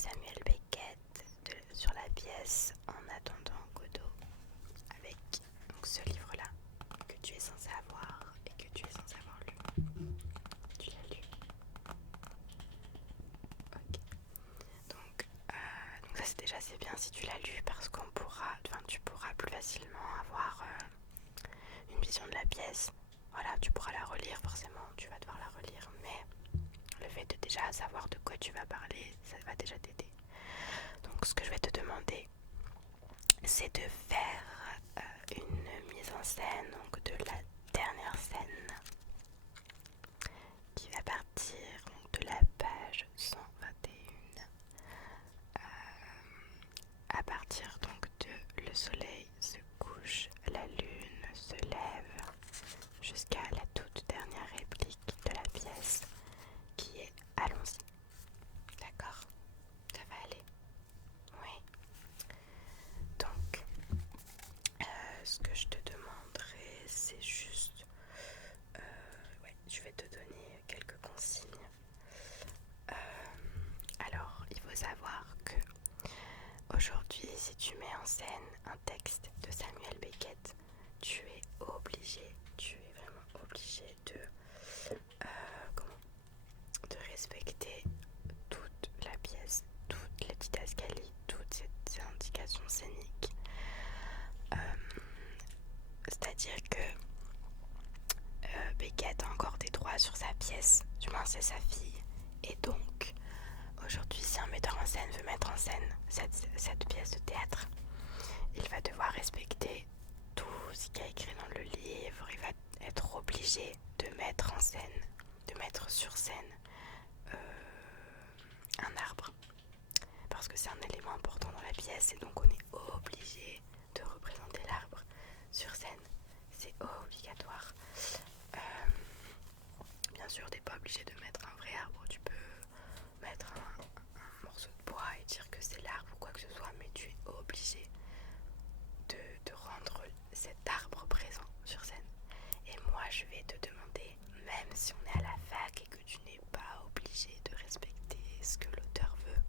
Samuel Beckett sur la pièce En attendant Godot, avec donc, ce livre-là que tu es censé avoir et que tu es censé avoir lu. Tu l'as lu? Ok. Donc ça c'est bien si tu l'as lu parce tu pourras plus facilement avoir une vision de la pièce. Voilà, tu pourras la relire forcément, tu vas devoir la relire, mais le fait de déjà savoir de quoi tu vas parler, ça va déjà t'aider. Donc ce que je vais te demander, c'est de faire une mise en scène donc de la dernière scène qui va partir donc, de la page 121 à partir donc de le soleil se couche, la lune se lève jusqu'à la toute dernière réplique de la pièce qui est allons-y. D'accord? Ça va aller? Oui. Donc, ce que je te demanderai, c'est juste... je vais te donner quelques consignes. Alors, il faut savoir que aujourd'hui, si tu mets en scène un texte de Samuel Beckett, tu es vraiment obligé de respecter toute la pièce, toute la didascalie, toutes ces indications scéniques. C'est-à-dire que Beckett a encore des droits sur sa pièce, du moins c'est sa fille, et donc aujourd'hui si un metteur en scène veut mettre en scène cette pièce de théâtre, il va devoir respecter tout ce qu'il y a écrit dans le livre, il va être obligé de mettre en scène, de mettre sur scène un arbre, parce que c'est un élément important dans la pièce et donc on est obligé de représenter l'arbre sur scène, c'est obligatoire. Bien sûr, t'es pas obligé de mettre un vrai arbre, tu peux mettre un morceau de bois et dire que c'est l'arbre ou quoi que ce soit, mais tu es obligé de rendre cet arbre présent sur scène. Et moi, je vais te demander, même si on est à la fac et que tu n'es pas obligé de respecter ce que l'auteur veut,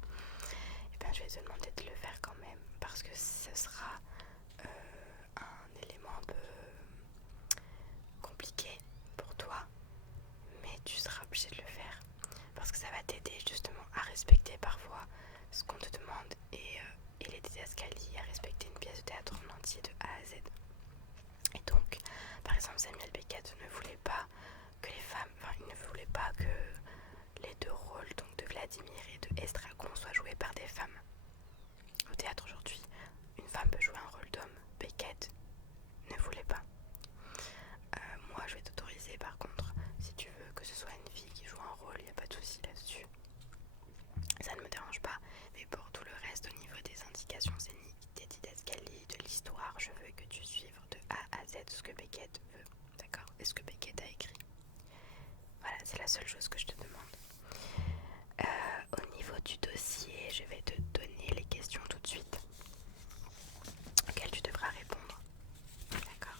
et bien je vais te demander de le faire quand même, parce que ce sera un élément un peu compliqué pour toi, mais tu seras obligé de le faire parce que ça va t'aider justement à respecter parfois ce qu'on te demande et les didascalies, à respecter une pièce de théâtre en entier de A à Z. Et donc, par exemple, Samuel Beckett ne voulait pas que les femmes, il ne voulait pas que les deux rôles, donc de Vladimir et de Estragon, soient joués par des femmes. Au théâtre aujourd'hui, une femme peut jouer un rôle d'homme. Beckett ne voulait pas. Moi, je vais t'autoriser par contre, si tu veux que ce soit une fille qui joue un rôle, il n'y a pas de souci là-dessus. Ça ne me dérange pas, mais pour tout le reste, au niveau des indications scéniques, des didascalies, de l'histoire, je veux que tu suives de A à Z ce que Beckett veut, d'accord? Et ce que Beckett a écrit. Voilà, c'est la seule chose que je te demande. Au niveau du dossier, je vais te donner les questions tout de suite auxquelles tu devras répondre. D'accord.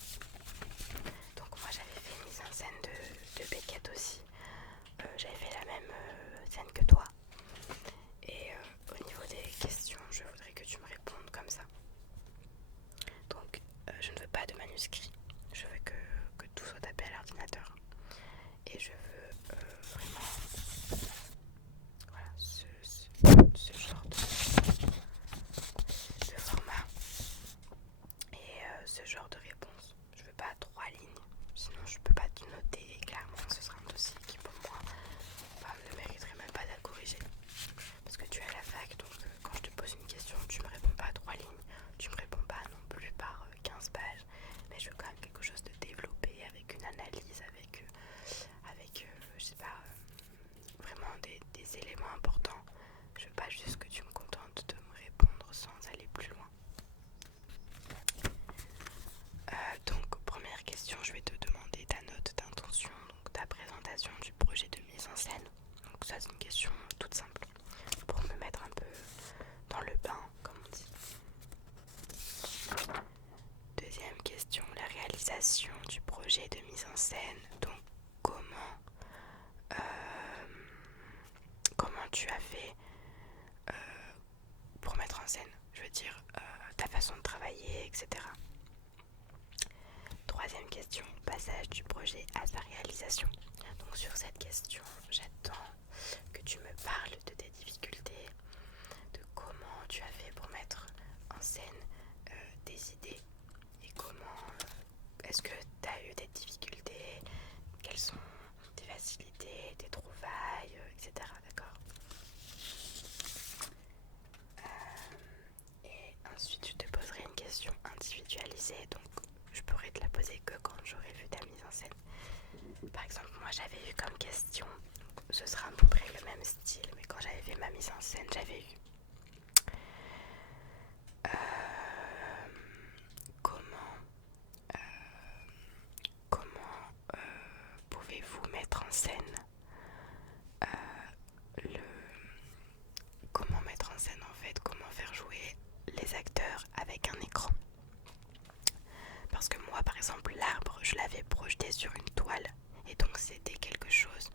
Donc moi j'avais fait une mise en scène de Beckett aussi. J'avais fait la même scène que toi. Et au niveau des questions, je voudrais que tu me répondes comme ça. Donc je ne veux pas de manuscrit. Je veux que tout soit tapé à l'ordinateur. Et je veux vraiment voilà, ce genre de format et ce genre de réponse. Je veux pas 3 lignes, sinon je peux pas te noter et clairement ce sera un dossier qui pour moi ne mériterait même pas d'être corrigé. Parce que tu es à la fac, donc quand je te pose une question, tu me réponds pas à 3 lignes, tu me réponds pas non plus par 15 pages, mais je veux quand même quelque chose de développé avec une analyse, avec je sais pas, vraiment des éléments importants. Je veux pas juste que tu me contentes de me répondre sans aller plus loin. Donc première question, je vais te demander ta note d'intention, donc ta présentation du projet de mise en scène. Donc ça c'est une question toute simple pour me mettre un peu dans le bain comme on dit. Deuxième question, la réalisation du projet de mise en scène. Donc comment tu as fait scène. Je veux dire, ta façon de travailler, etc. Troisième question, passage du projet à sa réalisation. Donc sur cette question, j'attends que tu me parles de tes difficultés, de comment tu as fait pour mettre en scène des idées et comment est-ce que tu as eu des difficultés, quelles sont tes facilités, tes trouvailles, etc. D'accord. Et ensuite je te poserai une question individualisée, donc je pourrais te la poser que quand j'aurai vu ta mise en scène. Par exemple, moi j'avais eu comme question, ce sera à peu près le même style, mais quand j'avais fait ma mise en scène, j'avais eu comment pouvez-vous mettre en scène le comment mettre en scène en fait, comment faire jouer les acteurs avec un écran. Parce que moi par exemple l'arbre je l'avais projeté sur une toile et donc c'était quelque chose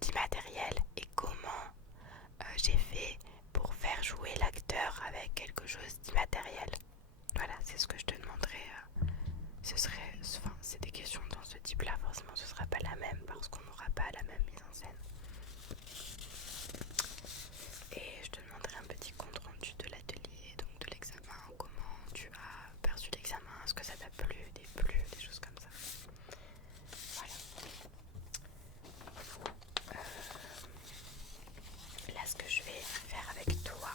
d'immatériel et comment j'ai fait pour faire jouer l'acteur avec quelque chose d'immatériel. Voilà, c'est ce que je te demanderais. C'est des questions dans ce type là, forcément ce sera pas la même parce qu'on n'aura pas la même mise en scène. Et je te demanderai un petit compte rendu de l'atelier, donc de l'examen, comment tu as perçu l'examen, est-ce que ça t'a plu, des choses comme ça. Voilà. Là ce que je vais faire avec toi,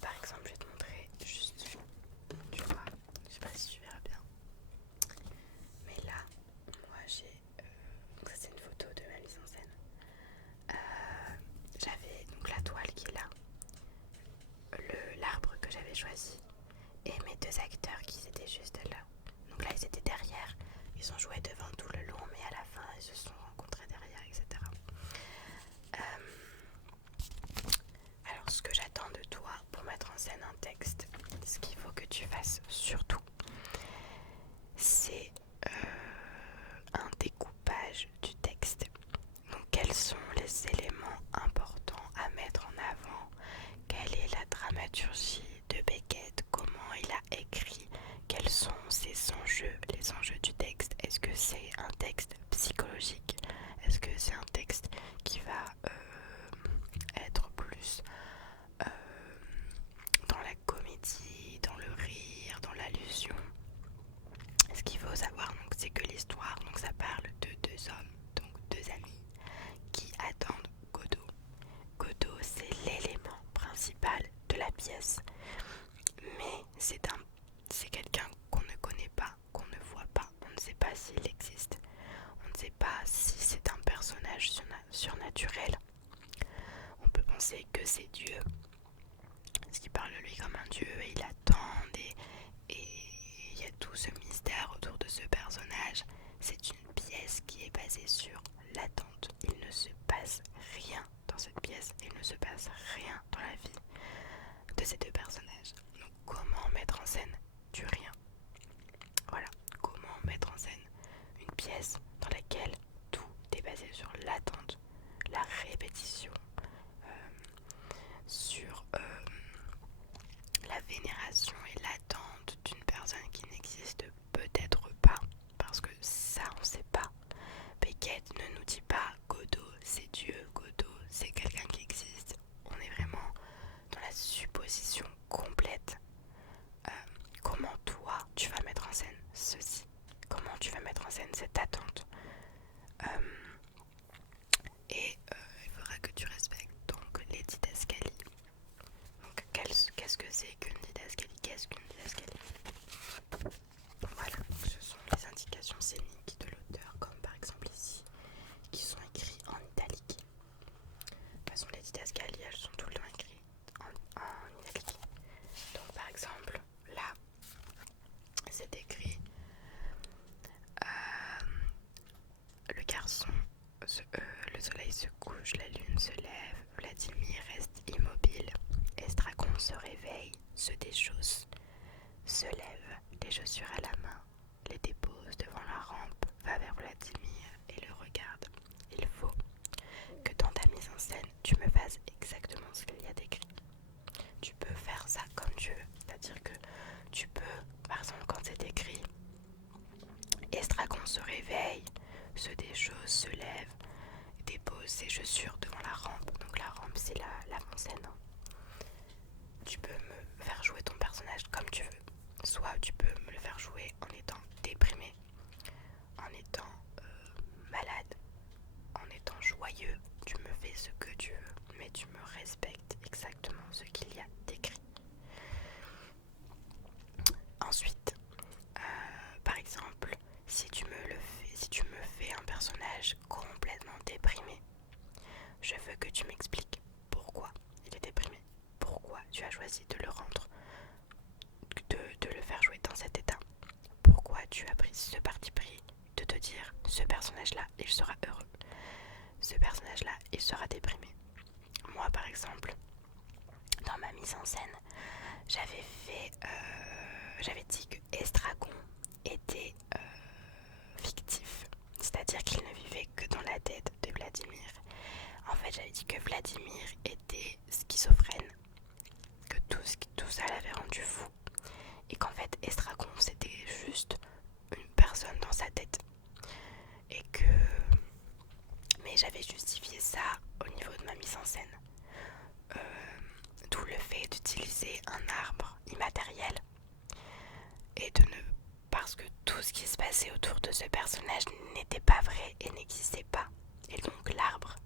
par exemple je vais te montrer juste, tu vois, je sais pas si tu verras bien, mais là moi j'ai, donc ça c'est une photo de ma mise en scène. J'avais donc la toile qui est là, l'arbre que j'avais choisi et mes deux acteurs qui étaient juste là. Donc là ils étaient derrière, ils ont joué devant tout le long mais à la fin ils se sont rencontrés derrière, etc. Alors ce que j'attends de toi pour mettre en scène un texte, ce qu'il faut que tu fasses surtout, c'est un découpage du texte. Donc quels sont les éléments importants à mettre en avant, quelle est la dramaturgie de Beckett, comment il a écrit, quels sont ses enjeux, les enjeux du texte. Est-ce que c'est un texte psychologique, est-ce que c'est un texte qui va être plus dans la comédie, dans le rire, dans l'allusion. Ce qu'il faut savoir donc c'est que l'histoire, donc ça parle de deux hommes, donc deux amis qui attendent Godot. Godot c'est l'élément principal de la pièce, mais c'est quelqu'un qu'on ne connaît pas, qu'on ne voit pas, on ne sait pas s'il existe, on ne sait pas si c'est un personnage surnaturel. On peut penser que c'est Dieu, parce qu'il parle de lui comme un dieu et il attend et il y a tout ce mystère autour de ce personnage. C'est une pièce qui est basée sur l'attente. Il ne se passe rien dans cette pièce, il ne se passe rien dans la vie de ces deux personnages. Donc comment mettre en scène du rien? Voilà, comment mettre en scène une pièce dans laquelle tout est basé sur l'attente, la répétition, sur la vénération et l'attente d'une personne qui n'existe peut-être pas, parce que ça on sait pas. Beckett ne nous dit pas Godot c'est Dieu, Godot c'est quelqu'un qui existe. On est vraiment dans la supposition complète. Comment toi tu vas mettre en scène ceci? Comment tu vas mettre en scène cette attente? Il faudra que tu respectes donc les didascalies. Donc qu'est-ce que c'est qu'une didascalie? Qu'est-ce qu'une didascalie? Voilà, donc ce sont les indications scéniques de l'auteur, comme par exemple ici, qui sont écrites en italique. De toute façon, les didascalies, elles sont tout le temps écrites en italique. Donc par exemple, là, c'est écrit le garçon, le soleil se couche, la lune se lève, Vladimir reste immobile, Estragon se réveille, se déchausse, se lève, les chaussures à la main, les dépose devant la rampe, va vers Vladimir et le regarde. Il faut que dans chose, se lève, dépose ses chaussures devant la rampe. Donc la rampe, c'est l'avant-scène. Tu peux me faire jouer ton personnage comme tu veux. Soit tu peux me le faire jouer en étant déprimé, en étant malade, en étant joyeux. Tu me fais ce que tu veux, mais tu me respectes exactement ce qu'il y a d'écrit. Ensuite, par exemple, si tu me fais un personnage complètement déprimé, je veux que tu m'expliques pourquoi il est déprimé, pourquoi tu as choisi de le rendre, de le faire jouer dans cet état, pourquoi tu as pris ce parti pris de te dire ce personnage-là, il sera heureux, ce personnage-là, il sera déprimé. Moi, par exemple, dans ma mise en scène, j'avais dit que Estragon était fictif, c'est-à-dire qu'il ne vivait que dans la tête de Vladimir. En fait, j'avais dit que Vladimir était schizophrène, que tout ça l'avait rendu fou, et qu'en fait Estragon c'était juste une personne dans sa tête, et que... Mais j'avais justifié ça au niveau de ma mise en scène. D'où le fait d'utiliser un arbre immatériel et de ne... parce que tout ce qui se passait autour de ce personnage n'était pas vrai et n'existait pas. Et donc l'arbre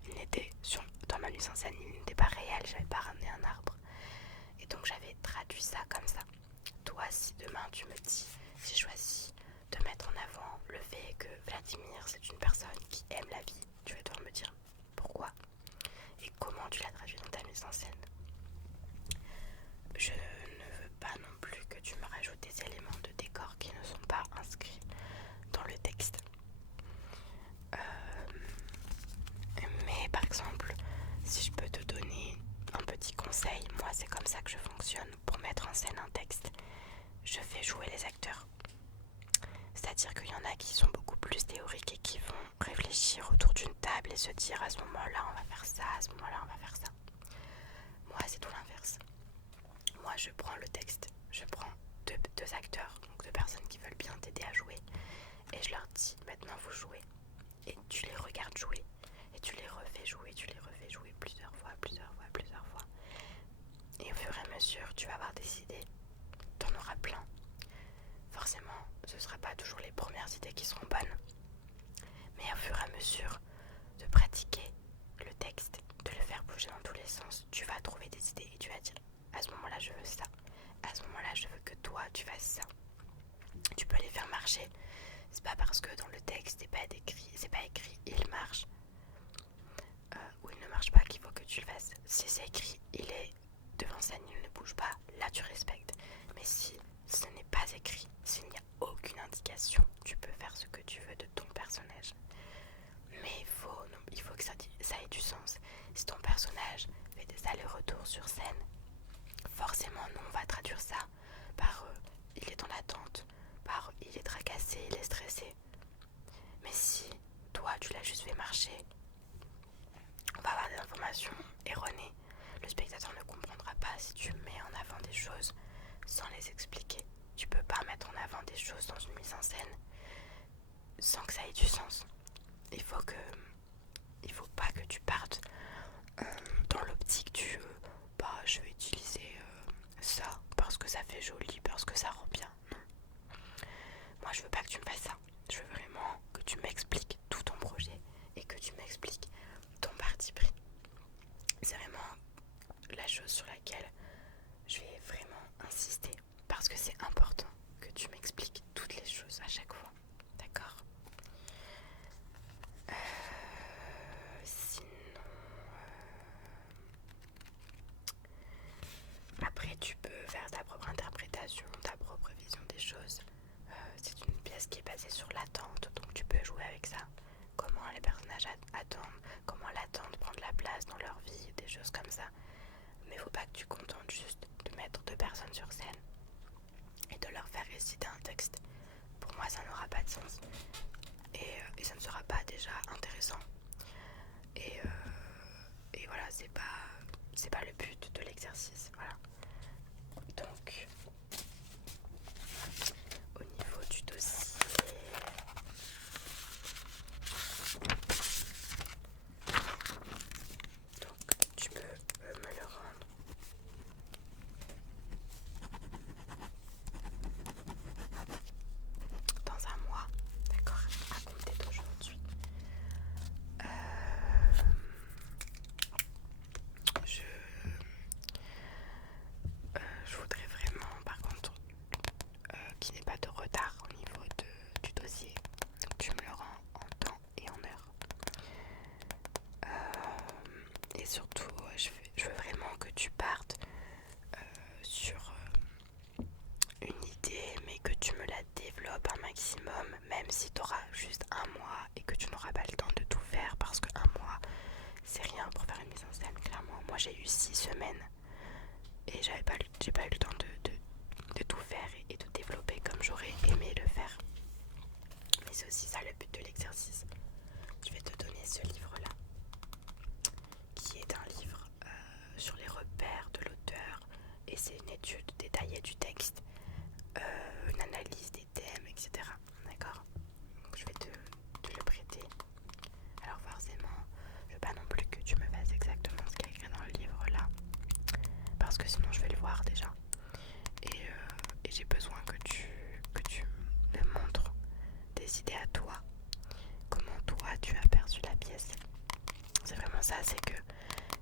dans ma mise en scène, il n'était pas réel, j'avais pas ramené un arbre. Et donc j'avais traduit ça comme ça. Toi, si demain tu me dis, j'ai choisi de mettre en avant le fait que Vladimir c'est une personne qui aime la vie, tu vas devoir me dire pourquoi et comment tu l'as traduit dans ta mise en scène. Je ne veux pas non plus que tu me rajoutes des éléments de décor qui ne sont pas inscrits dans le texte. Mais par exemple, si je peux te donner un petit conseil, moi c'est comme ça que je fonctionne pour mettre en scène un texte. Je fais jouer les acteurs. C'est-à-dire qu'il y en a qui sont beaucoup plus théoriques et qui vont réfléchir autour d'une table et se dire à ce moment-là on va faire ça, à ce moment-là on va faire ça. Moi c'est tout l'inverse. Moi je prends le texte, je prends deux acteurs, donc deux personnes qui veulent bien t'aider à jouer, et je leur dis maintenant vous jouez, et tu les regardes jouer, et tu les refais jouer plusieurs fois, et au fur et à mesure tu vas avoir des idées, t'en auras plein. Forcément ce ne sera pas toujours les premières idées qui seront bonnes, mais au fur et à mesure de pratiquer le texte, de le faire bouger dans tous les sens, tu vas trouver des idées et tu vas dire à ce moment-là je veux ça, à ce moment-là je veux que toi tu fasses ça. Tu peux les faire marcher. C'est pas parce que dans le texte c'est pas écrit il marche ou il ne marche pas qu'il faut que tu le fasses. Si c'est écrit il est devant scène, il ne bouge pas, là tu respectes. Mais si ce n'est pas écrit, s'il n'y a aucune indication, tu peux faire ce que tu veux de ton personnage. Mais il faut que ça ait du sens. Si ton personnage fait des allers-retours sur scène, forcément nous on va traduire ça par il est dans l'attente, par il est tracassé, il est stressé. Mais si toi tu l'as juste fait marcher, on va avoir des informations erronées. Le spectateur ne comprendra pas si tu mets en avant des choses sans les expliquer. Tu peux pas mettre en avant des choses dans une mise en scène sans que ça ait du sens. Il faut pas que tu partes dans l'optique du je vais utiliser ça parce que ça fait joli, parce que ça rend bien. Non. Moi je veux pas que tu me fasses ça. Je veux vraiment que tu m'expliques tout ton projet et que tu m'expliques ton parti pris. C'est vraiment la chose sur laquelle je vais vraiment insister parce que c'est important que tu m'expliques toutes les choses à chaque fois. D'accord ? Sinon... Après tu peux faire ta propre interprétation, ta propre vision des choses. C'est une pièce qui est basée sur l'attente, donc tu peux jouer avec ça. Comment les personnages attendent, comment l'attente prend de la place dans leur vie, des choses comme ça. Mais faut pas que tu contentes juste de mettre deux personnes sur scène et de leur faire réciter un texte. Pour moi ça n'aura pas de sens et ça ne sera pas déjà intéressant. Et voilà, c'est pas le but de l'exercice. Voilà. Donc au niveau du dossier, surtout, je veux vraiment que tu partes sur une idée, mais que tu me la développes un maximum, même si tu auras juste un mois et que tu n'auras pas le temps de tout faire, parce que un mois, c'est rien pour faire une mise en scène, clairement. Moi, j'ai eu 6 semaines et j'ai pas eu le temps de tout faire et de développer comme j'aurais aimé le faire. Mais c'est aussi ça le but de l'exercice. Je vais te donner ce livre-là, qui est un livre sur les repères de l'auteur, et c'est une étude détaillée du texte, une analyse des thèmes, etc. D'accord? Donc je vais te le prêter. Alors forcément, je veux pas non plus que tu me fasses exactement ce qu'il y a écrit dans le livre là, parce que sinon je vais le voir déjà. Et j'ai besoin que tu me montres des idées à toi, comment toi tu as perçu la pièce. C'est vraiment ça, c'est que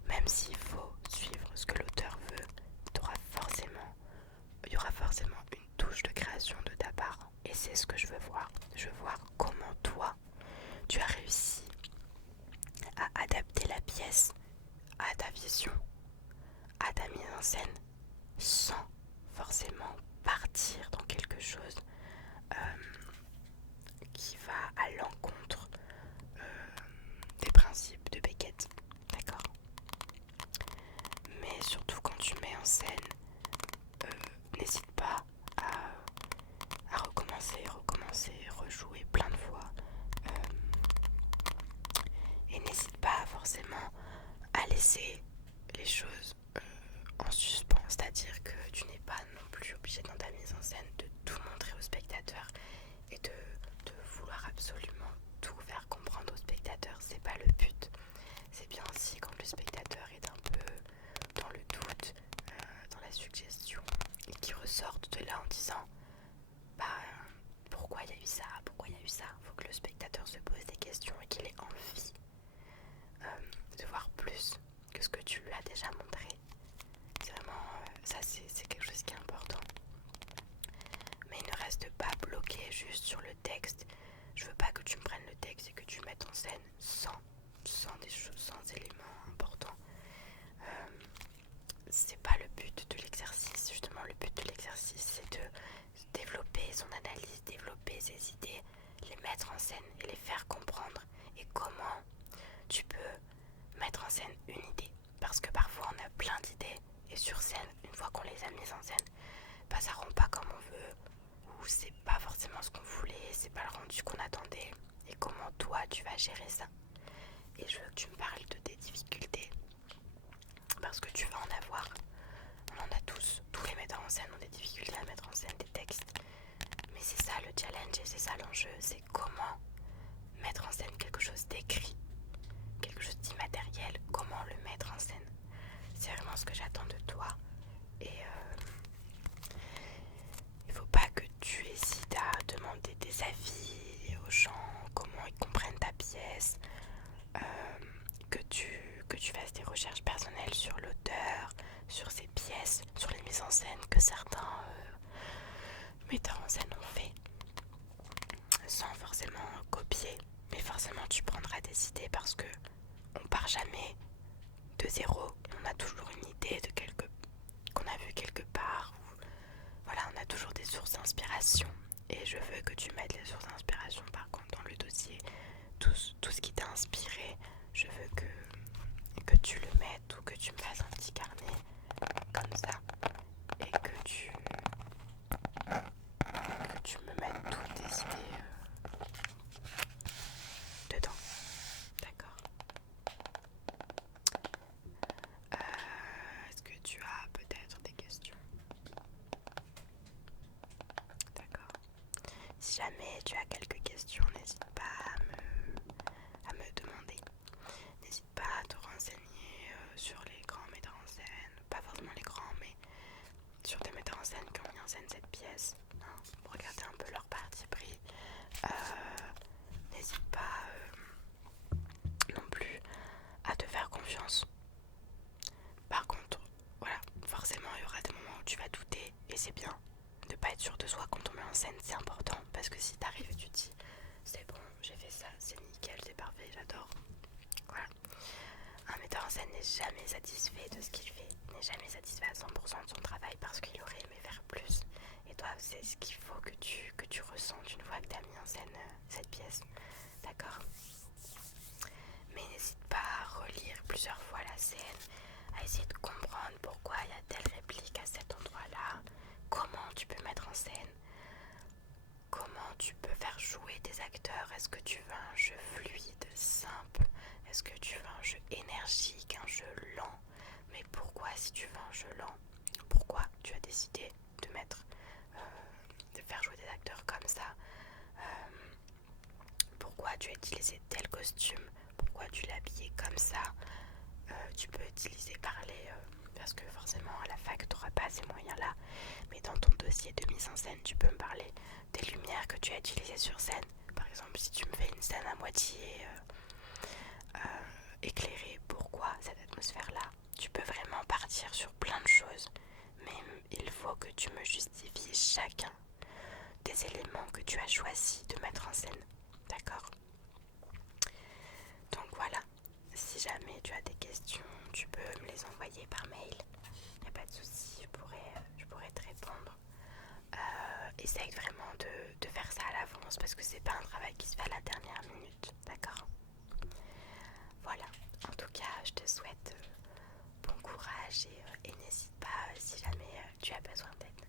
même s'il faut suivre ce que l'auteur veut, il y aura forcément une touche de création de ta part. Et c'est ce que je veux voir. Je veux voir comment toi, tu as réussi à adapter la pièce à ta vision, à ta mise en scène, sans forcément partir dans quelque chose qui va à l'encontre des principes de Beckett. D'accord? Mais surtout quand tu mets en scène, n'hésite pas à recommencer, rejouer plein de fois. Et n'hésite pas forcément à laisser les choses en suspens. C'est-à-dire que tu n'es pas non plus obligé dans ta mise en scène de tout montrer au spectateur et de vouloir absolument tout faire comprendre au spectateur. C'est pas le but. C'est bien aussi quand le spectateur est un peu dans le doute, dans la suggestion, et qui ressortent de là en disant pourquoi il y a eu ça, pourquoi il y a eu ça. Il faut que le spectateur se pose des questions et qu'il ait envie de voir plus que ce que tu lui as déjà montré. C'est vraiment ça, c'est quelque chose qui est important. Mais ne reste pas bloqué juste sur le texte. Je veux pas que tu me prennes le texte et que tu le mettes en scène sans des choses, sans éléments importants. C'est pas le but de l'exercice. Justement, le but de l'exercice, c'est de développer son analyse, développer ses idées, les mettre en scène et les faire comprendre. Et comment tu peux mettre en scène une idée. Parce que parfois on a plein d'idées et sur scène, une fois qu'on les a mises en scène, ça rend pas comme on veut, ou c'est pas forcément ce qu'on voulait, c'est pas le rendu qu'on attendait. Et comment toi tu vas gérer ça. Et je veux que tu me parles de tes difficultés, parce que tu vas en avoir. On en a tous les metteurs en scène ont des difficultés à mettre en scène des textes. Mais c'est ça le challenge et c'est ça l'enjeu, c'est comment mettre en scène quelque chose d'écrit, quelque chose d'immatériel, comment le mettre en scène. C'est vraiment ce que j'attends de toi. Et il faut pas que tu hésites à demander des avis aux gens, comment ils comprennent ta pièce, que tu fasses des recherches personnelles sur l'auteur, sur ses pièces, sur les mises en scène que certains metteurs en scène ont fait, sans forcément copier. Mais forcément tu prendras des idées parce que on part jamais de zéro. On a toujours une idée de qu'on a vu quelque part. Voilà, on a toujours des sources d'inspiration. Et je veux que tu mettes les sources d'inspiration par contre dans le dossier. Tout ce qui t'a inspiré, je veux que tu le mettes ou que tu me fasses un petit carnet comme ça et que tu me mettes toutes tes idées dedans. D'accord? Est-ce que tu as peut-être des questions? D'accord. Si jamais tu as quelques questions, n'hésite pas jamais satisfait de ce qu'il fait, n'est jamais satisfait à 100% de son travail parce qu'il aurait aimé faire plus. Et toi, c'est ce qu'il faut que tu ressentes une fois que tu as mis en scène cette pièce. D'accord? Mais n'hésite pas à relire plusieurs fois la scène, à essayer de comprendre pourquoi il y a telle réplique à cet endroit-là, comment tu peux mettre en scène, comment tu peux faire jouer des acteurs. Est-ce que tu veux un jeu fluide, simple? Est-ce que tu veux un jeu énergique, un jeu lent? Mais pourquoi, si tu veux un jeu lent, pourquoi tu as décidé de faire jouer des acteurs comme ça? Pourquoi tu as utilisé tel costume? Pourquoi tu l'as habillé comme ça? Tu peux utiliser, parler, parce que forcément à la fac tu n'auras pas ces moyens-là, mais dans ton dossier de mise en scène, tu peux me parler des lumières que tu as utilisées sur scène. Par exemple, si tu me fais une scène à moitié éclairée, pourquoi cette atmosphère-là? Tu peux vraiment partir sur plein de choses, mais il faut que tu me justifies chacun des éléments que tu as choisi de mettre en scène. D'accord? Donc voilà, si jamais tu as des questions, tu peux me les envoyer par mail. Il n'y a pas de souci, je pourrais te répondre. Essaye vraiment de faire ça à l'avance parce que c'est pas un travail qui se fait à la dernière minute. D'accord? Voilà, en tout cas, je te souhaite bon courage et n'hésite pas si jamais tu as besoin d'aide.